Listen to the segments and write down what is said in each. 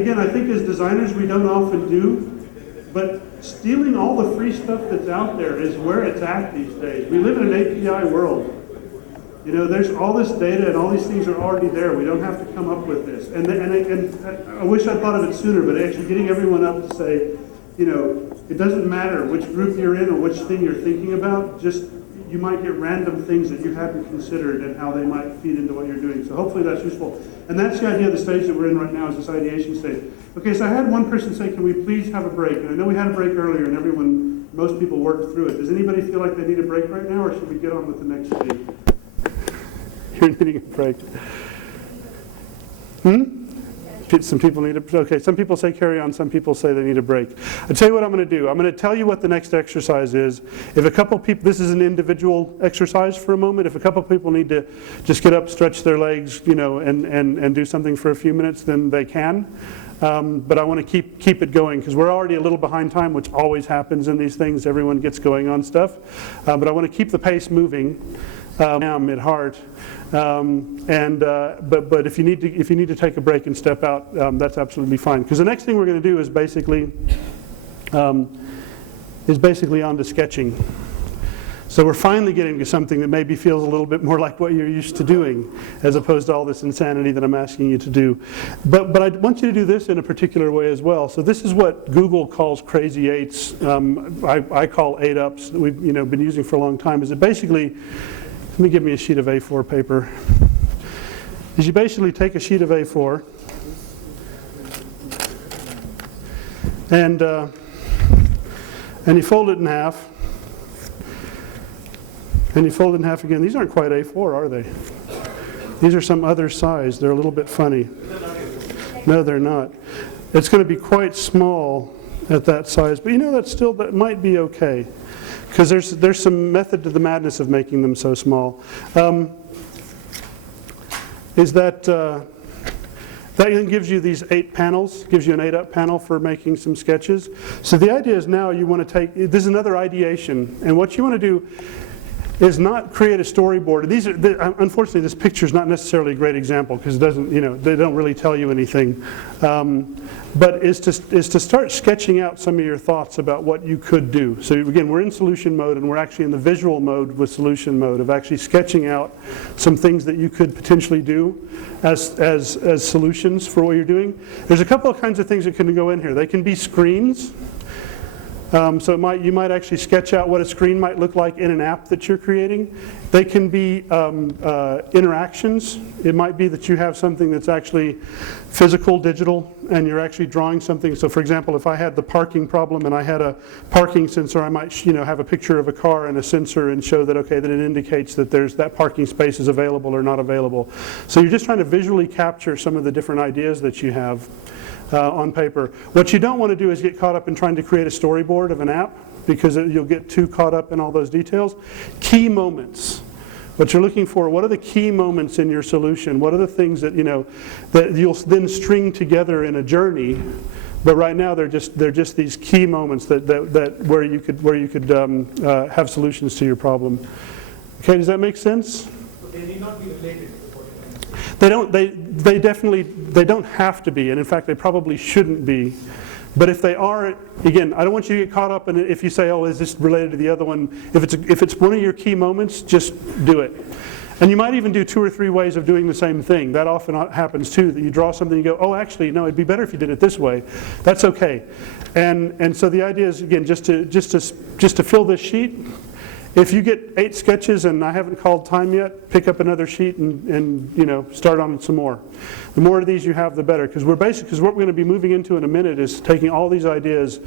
again, I think as designers we don't often do, but stealing all the free stuff that's out there is where it's at these days. We live in an API world. You know, there's all this data and all these things are already there. We don't have to come up with this. And I wish I'd thought of it sooner, but actually getting everyone up to say, you know, it doesn't matter which group you're in or which thing you're thinking about, just you might get random things that you hadn't considered and how they might feed into what you're doing. So hopefully that's useful. And that's the idea of the stage that we're in right now, is this ideation stage. Okay, so I had one person say, can we please have a break? And I know we had a break earlier and most people worked through it. Does anybody feel like they need a break right now, or should we get on with the next stage? You're needing a break. Some people need a, okay, some people say carry on, some people say they need a break. I'll tell you what I'm going to do. I'm going to tell you what the next exercise is. If a couple people, this is an individual exercise for a moment. If a couple people need to just get up, stretch their legs, you know, and do something for a few minutes, then they can. But I want to keep it going because we're already a little behind time, which always happens in these things. Everyone gets going on stuff. But I want to keep the pace moving. I'm at heart, but if you need to take a break and step out, that's absolutely fine. Because the next thing we're going to do is basically on to sketching. So we're finally getting to something that maybe feels a little bit more like what you're used to doing, as opposed to all this insanity that I'm asking you to do. But I want you to do this in a particular way as well. So this is what Google calls crazy eights. I call 8-ups that we've been using for a long time. Is it basically, let me give me a sheet of A4 paper. Is you basically take a sheet of A4 and you fold it in half. And you fold it in half again. These aren't quite A4, are they? These are some other size. They're a little bit funny. No, they're not. It's going to be quite small at that size, but that might be okay. Because there's some method to the madness of making them so small. That then gives you these 8 panels, gives you an 8-up panel for making some sketches. So the idea is now you want to take, this is another ideation, and what you want to do is not create a storyboard. These are, unfortunately, this picture is not necessarily a great example because it doesn't, they don't really tell you anything. But is to start sketching out some of your thoughts about what you could do. So again, we're in solution mode, and we're actually in the visual mode with solution mode of actually sketching out some things that you could potentially do as solutions for what you're doing. There's a couple of kinds of things that can go in here. They can be screens. So you might actually sketch out what a screen might look like in an app that you're creating. They can be interactions. It might be that you have something that's actually physical, digital, and you're actually drawing something. So for example, if I had the parking problem and I had a parking sensor, I might have a picture of a car and a sensor and show that, okay, that it indicates that that parking space is available or not available. So you're just trying to visually capture some of the different ideas that you have on paper. What you don't want to do is get caught up in trying to create a storyboard of an app, because you'll get too caught up in all those details. Key moments. What you're looking for, what are the key moments in your solution? What are the things that that you'll then string together in a journey? But right now they're just these key moments that where you could have solutions to your problem. Okay, does that make sense? But they need not be related. They don't have to be, and in fact they probably shouldn't be. But if they are, again, I don't want you to get caught up in it if you say, oh, is this related to the other one? If it's one of your key moments, just do it. And you might even do 2 or 3 ways of doing the same thing. That often happens too, that you draw something and you go, oh, actually, no, it'd be better if you did it this way. That's okay. And so the idea is, again, just to fill this sheet. If you get 8 sketches and I haven't called time yet, pick up another sheet and start on some more. The more of these you have, the better. Because what we're going to be moving into in a minute is taking all these ideas,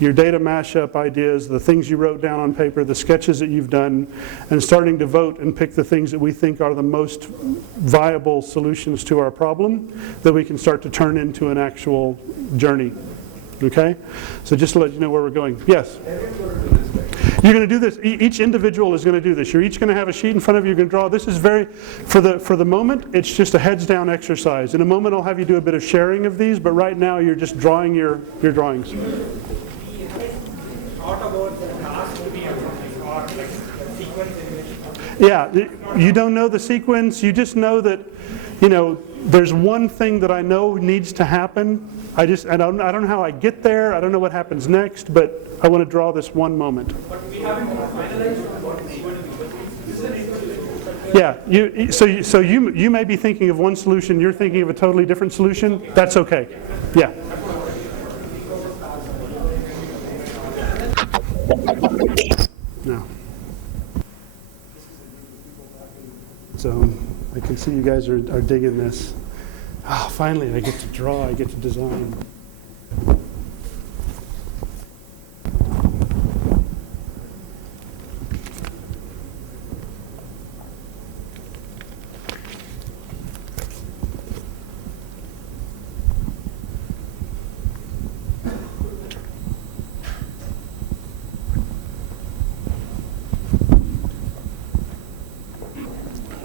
your data mashup ideas, the things you wrote down on paper, the sketches that you've done, and starting to vote and pick the things that we think are the most viable solutions to our problem that we can start to turn into an actual journey. Okay? So just to let you know where we're going. Yes? You're going to do this. Each individual is going to do this. You're each going to have a sheet in front of you. You're going to draw. This is for the moment, it's just a heads down exercise. In a moment I'll have you do a bit of sharing of these, but right now you're just drawing your drawings. Yeah, you don't know the sequence. You just know that, there's one thing that I know needs to happen. I don't know how I get there. I don't know what happens next, but I want to draw this one moment. But we haven't finalized on what we want to do. This is an introduction. Yeah, so you may be thinking of one solution, you're thinking of a totally different solution. That's okay. Yeah. No. So I can see you guys are digging this. Ah, finally I get to draw, I get to design.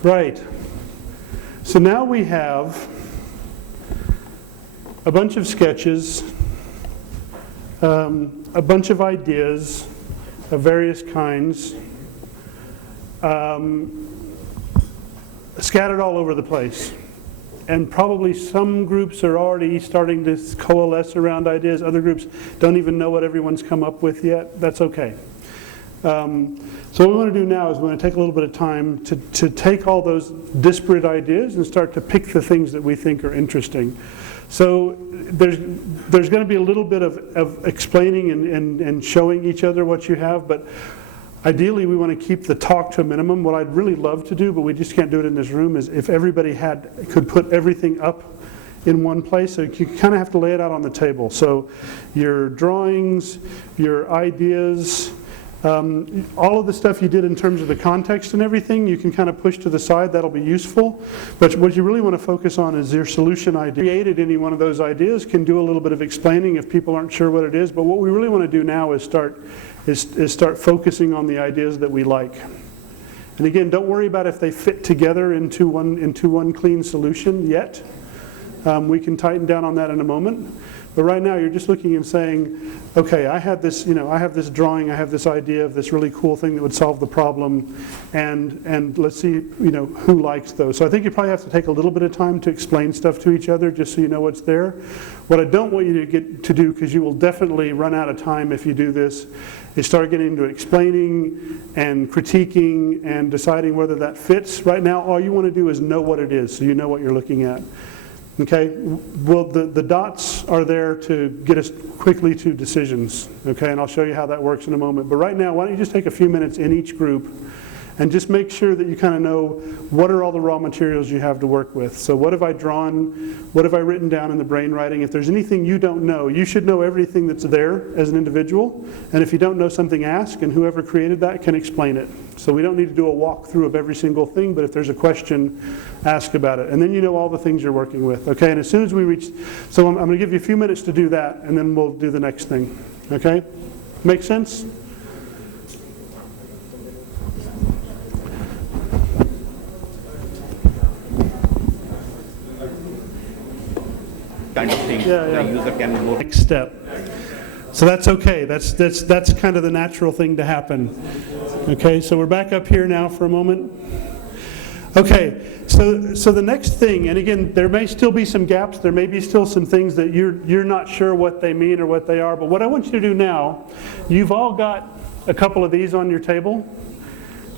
Right. So now we have a bunch of sketches, a bunch of ideas of various kinds, scattered all over the place. And probably some groups are already starting to coalesce around ideas. Other groups don't even know what everyone's come up with yet. That's okay. So what we want to do now is we want to take a little bit of time to take all those disparate ideas and start to pick the things that we think are interesting. So there's going to be a little bit of explaining and showing each other what you have, but ideally we want to keep the talk to a minimum. What I'd really love to do, but we just can't do it in this room, is if everybody could put everything up in one place. So you kind of have to lay it out on the table. So your drawings, your ideas, all of the stuff you did in terms of the context and everything, you can kind of push to the side. That'll be useful. But what you really want to focus on is your solution idea. Created any one of those ideas can do a little bit of explaining if people aren't sure what it is. But what we really want to do now is start focusing on the ideas that we like. And again, don't worry about if they fit together into one clean solution yet. We can tighten down on that in a moment. But right now you're just looking and saying, okay, I have this drawing, I have this idea of this really cool thing that would solve the problem, and let's see, who likes those. So I think you probably have to take a little bit of time to explain stuff to each other just so you know what's there. What I don't want you to get to do, because you will definitely run out of time if you do this, is start getting into explaining and critiquing and deciding whether that fits. Right now all you want to do is know what it is, so you know what you're looking at. Okay, well the dots are there to get us quickly to decisions, okay, and I'll show you how that works in a moment. But right now, why don't you just take a few minutes in each group and just make sure that you kind of know what are all the raw materials you have to work with. So what have I drawn, what have I written down in the brain writing? If there's anything you don't know, you should know everything that's there as an individual, and if you don't know something, ask, and whoever created that can explain it. So we don't need to do a walkthrough of every single thing, but if there's a question, ask about it. And then you know all the things you're working with, okay? And as soon as we reach, so I'm going to give you a few minutes to do that, and then we'll do the next thing, okay? Make sense? Kind of thing Yeah. the user can go. Next step. So that's okay. That's kind of the natural thing to happen. Okay, so we're back up here now for a moment. Okay, so the next thing, and again, there may still be some gaps. There may be still some things that you're not sure what they mean or what they are. But what I want you to do now, you've all got a couple of these on your table.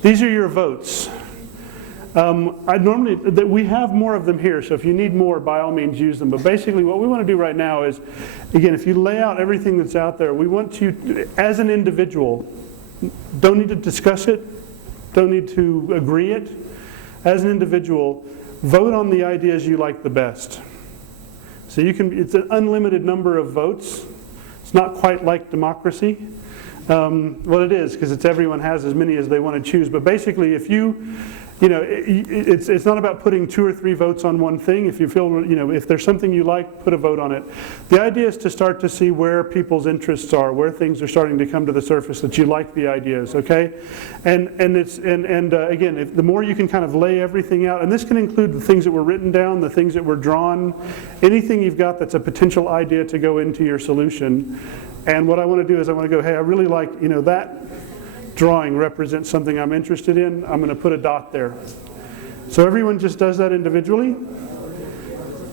These are your votes. We have more of them here, so if you need more, by all means use them. But basically what we want to do right now is, again, if you lay out everything that's out there, we want you, as an individual, don't need to discuss it, don't need to agree it. As an individual, vote on the ideas you like the best. So it's an unlimited number of votes. It's not quite like democracy. Well, it is, because everyone has as many as they want to choose. But basically, if it's not about putting 2 or 3 votes on one thing. If you feel, if there's something you like, put a vote on it. The idea is to start to see where people's interests are, where things are starting to come to the surface that you like the ideas, okay? And again, the more you can kind of lay everything out, and this can include the things that were written down, the things that were drawn, anything you've got that's a potential idea to go into your solution. And what I want to do is I want to go, hey, I really like, that drawing represents something I'm interested in. I'm going to put a dot there. So everyone just does that individually.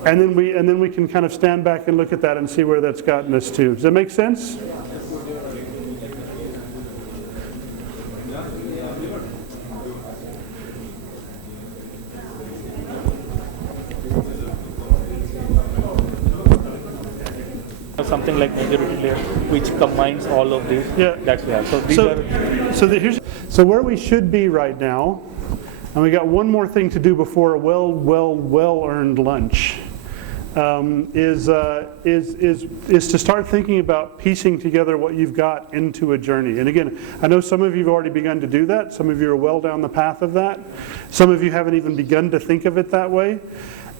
And then we can kind of stand back and look at that and see where that's gotten us to. Does that make sense? Something like majority layer, which combines all of these. Yeah. That's where. So these are. So where we should be right now, and we got one more thing to do before a well-earned lunch, is to start thinking about piecing together what you've got into a journey. And again, I know some of you have already begun to do that. Some of you are well down the path of that. Some of you haven't even begun to think of it that way.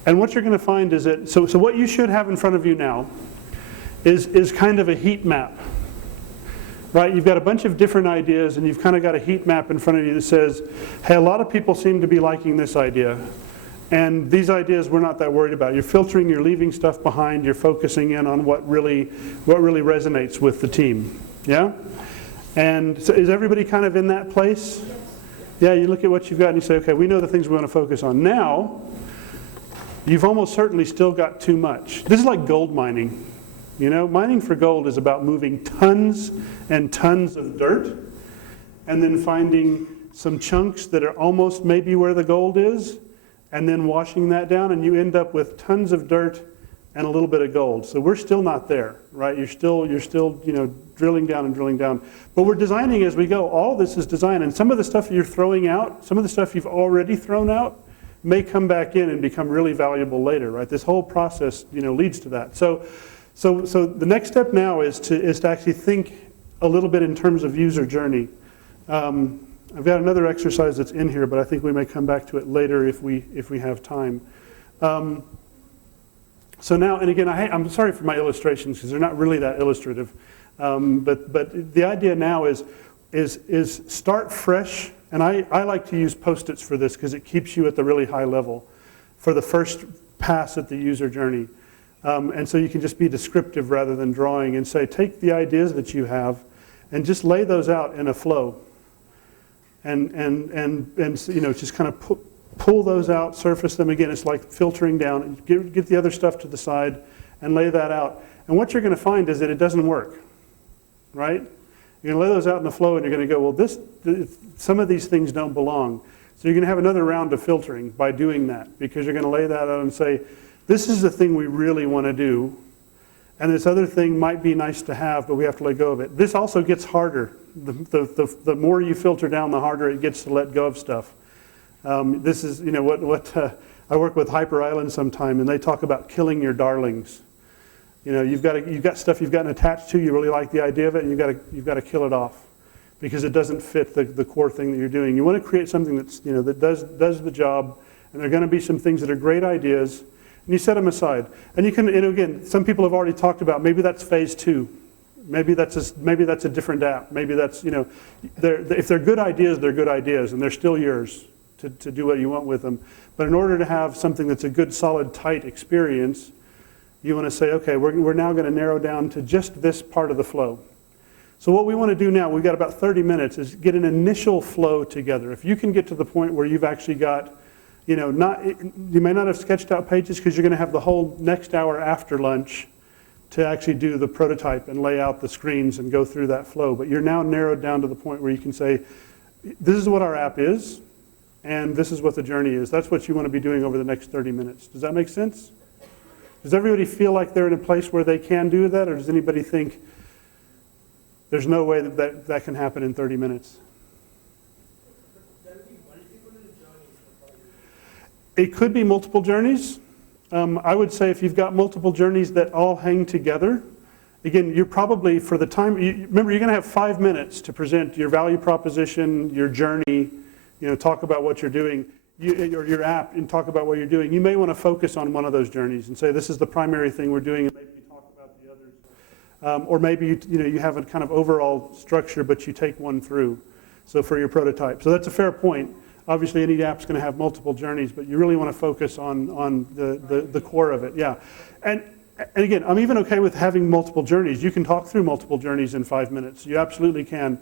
And what you're going to find is that, so what you should have in front of you now is kind of a heat map, right? You've got a bunch of different ideas and you've kind of got a heat map in front of you that says, hey, a lot of people seem to be liking this idea. And these ideas we're not that worried about. You're filtering, you're leaving stuff behind, you're focusing in on what really resonates with the team. Yeah? And so is everybody kind of in that place? Yeah, you look at what you've got and you say, okay, we know the things we want to focus on. Now, you've almost certainly still got too much. This is like gold mining. You know, mining for gold is about moving tons and tons of dirt and then finding some chunks that are almost maybe where the gold is and then washing that down, and you end up with tons of dirt and a little bit of gold. So we're still not there, right? You're still drilling down and drilling down. But we're designing as we go. All this is design, and some of the stuff you're throwing out, some of the stuff you've already thrown out may come back in and become really valuable later, right? This whole process, leads to that. So the next step now is to actually think a little bit in terms of user journey. I've got another exercise that's in here, but I think we may come back to it later if we have time. So now, and again, I'm sorry for my illustrations because they're not really that illustrative. But the idea now is start fresh, and I like to use Post-its for this because it keeps you at the really high level for the first pass at the user journey. And so you can just be descriptive rather than drawing and say, take the ideas that you have and just lay those out in a flow. And just kind of pull those out, surface them again. It's like filtering down. Get the other stuff to the side and lay that out. And what you're going to find is that it doesn't work, right? You're going to lay those out in the flow and you're going to go, well, some of these things don't belong. So you're going to have another round of filtering by doing that, because you're going to lay that out and say, this is the thing we really want to do, and this other thing might be nice to have, but we have to let go of it. This also gets harder. The more you filter down, the harder it gets to let go of stuff. This is, I work with Hyper Island sometime, and they talk about killing your darlings. You've got stuff you've gotten attached to, you really like the idea of it, and you've got to kill it off because it doesn't fit the core thing that you're doing. You want to create something that's, that does the job, and there are going to be some things that are great ideas. And you set them aside. And you can, again, some people have already talked about maybe that's phase 2. Maybe that's a different app. Maybe that's, if they're good ideas, they're good ideas, and they're still yours to do what you want with them. But in order to have something that's a good, solid, tight experience, you want to say, okay, we're now going to narrow down to just this part of the flow. So what we want to do now, we've got about 30 minutes, is get an initial flow together. If you can get to the point where you've actually got, you may not have sketched out pages because you're going to have the whole next hour after lunch to actually do the prototype and lay out the screens and go through that flow. But you're now narrowed down to the point where you can say, this is what our app is, and this is what the journey is. That's what you want to be doing over the next 30 minutes. Does that make sense? Does everybody feel like they're in a place where they can do that, or does anybody think there's no way that can happen in 30 minutes? It could be multiple journeys. I would say if you've got multiple journeys that all hang together, again, you're probably, for the time, remember, you're going to have 5 minutes to present your value proposition, your journey, talk about what you're doing, or your app, and talk about what you're doing. You may want to focus on one of those journeys and say, this is the primary thing we're doing, and maybe you talk about the others. Or maybe you have a kind of overall structure, but you take one through. So for your prototype. So that's a fair point. Obviously, any app's going to have multiple journeys, but you really want to focus on the core of it. Yeah, and again, I'm even okay with having multiple journeys. You can talk through multiple journeys in 5 minutes. You absolutely can.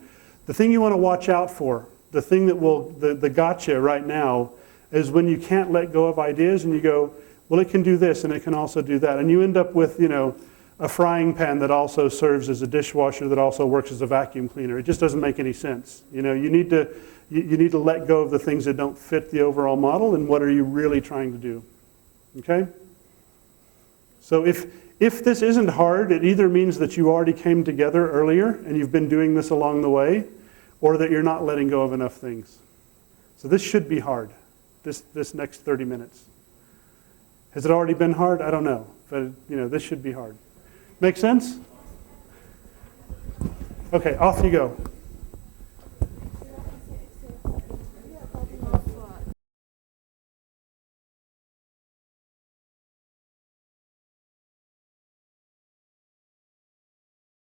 The thing you want to watch out for, the thing that will the gotcha right now, is when you can't let go of ideas and you go, Well, it can do this and it can also do that. And you end up with, a frying pan that also serves as a dishwasher that also works as a vacuum cleaner. It just doesn't make any sense. You need to let go of the things that don't fit the overall model and what are you really trying to do. Okay? So if this isn't hard, it either means that you already came together earlier and you've been doing this along the way, or that you're not letting go of enough things. So this should be hard, this next 30 minutes. Has it already been hard? I don't know. But this should be hard. Make sense? Okay, off you go.